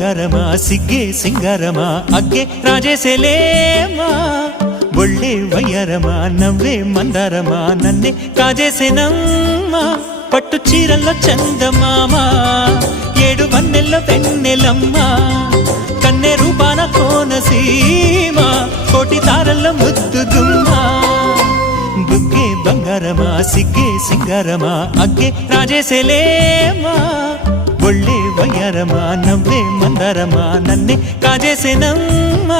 ಬಂಗಾರಮ ಸಿಗ್ಗೆ ಸಿಂಗಾರಮ ಅಗ್ಗೆ ರಾಜೇಸೆಲೇಮಾ ಒಳ್ಳೆ ವಯ್ಯಾರಮ ನವ್ವే మందారమ నన్నే కాజేసేనమ్మా పట్టు చీరల్లో చందమామ ఏడు వన్నెల్లో వెన్నెలమ్మ కన్నె రూపాన కోనసీమ కోటి తారల్లో ముద్దుగుమ్మ బుగ్గే ಬಂಗಾರಮ సిగ్గే సింగారమ అగ్గే రాజేసెలేమా ಒಳ್ಳೆ ವಯ್ಯಾರಮ ನವ್ವే మందారమ నన్నే కాజేసేనమ్మా